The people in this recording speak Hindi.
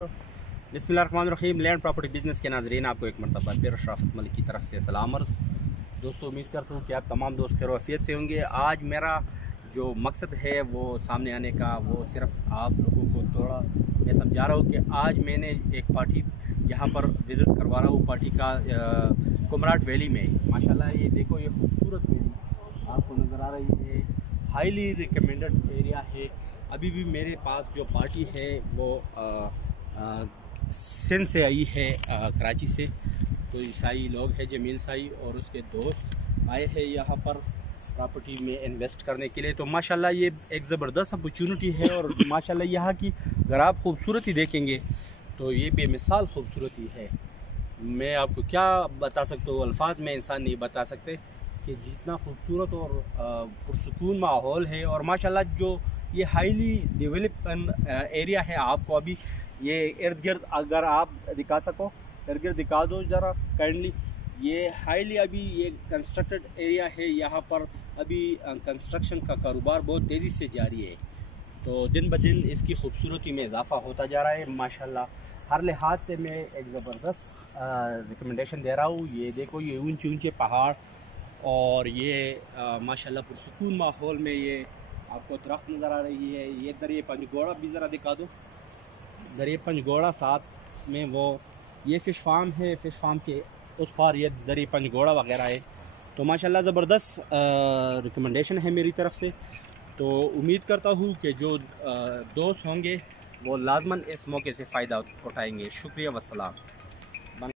बिस्मिल्लाहिर्रहमानिर्रहीम। लैंड प्रॉपर्टी बिजनेस के नाजरीन, आपको एक मरतबा फिर शराफत मलिक की तरफ से सलाम अर्ज़। दोस्तों, उम्मीद करता हूँ कि आप तमाम दोस्त खैरियत से होंगे। आज मेरा जो मकसद है वो सामने आने का, वो सिर्फ आप लोगों को थोड़ा मैं समझा रहा हूँ कि आज मैंने एक पार्टी यहाँ पर विज़िट करवा रहा हूँ। पार्टी का कुमराट वैली में माशाल्लाह ये देखो, ये खूबसूरत वैली आपको नज़र आ रही है। हाईली रिकमेंडेड एरिया है। अभी भी मेरे पास जो पार्टी है वो सिंध से आई है, कराची से। तो ईसाई लोग हैं, जमील साई और उसके दोस्त आए हैं यहाँ पर प्रॉपर्टी में इन्वेस्ट करने के लिए। तो माशाल्लाह ये एक ज़बरदस्त अपॉर्चुनिटी है और माशाल्लाह यहाँ की अगर आप खूबसूरती देखेंगे तो ये बेमिसाल खूबसूरती है। मैं आपको क्या बता सकता हूँ, अल्फाज में इंसान नहीं बता सकते कि जितना खूबसूरत और पुरसुकून माहौल है। और माशाल्लाह जो ये हाईली डेवलप एरिया है, आपको अभी ये इर्द गिर्द अगर आप दिखा सको, इर्द गिर्द दिखा दो ज़रा काइंडली। ये हाईली अभी ये कंस्ट्रक्टेड एरिया है। यहाँ पर अभी कंस्ट्रक्शन का कारोबार बहुत तेज़ी से जारी है। तो दिन ब दिन इसकी खूबसूरती में इजाफा होता जा रहा है माशाल्लाह। हर लिहाज से मैं एक ज़बरदस्त रिकमेंडेशन दे रहा हूँ। ये देखो, ये ऊंचे ऊंचे पहाड़ और ये माशाल्लाह पुरसुकून माहौल में ये आपको दरख्त नज़र आ रही है। ये दरिया पंजगोड़ा भी ज़रा दिखा दो, दरिया पंजगोड़ा साथ में वो ये फ़िश फार्म है। फ़िश फार्म के उस पार ये दरिया पंजगोड़ा वगैरह है। तो माशाल्लाह ज़बरदस्त रिकमेंडेशन है मेरी तरफ से। तो उम्मीद करता हूँ कि जो दोस्त होंगे वो लाजमन इस मौके से फ़ायदा उठाएंगे। शुक्रिया, वस्सलाम।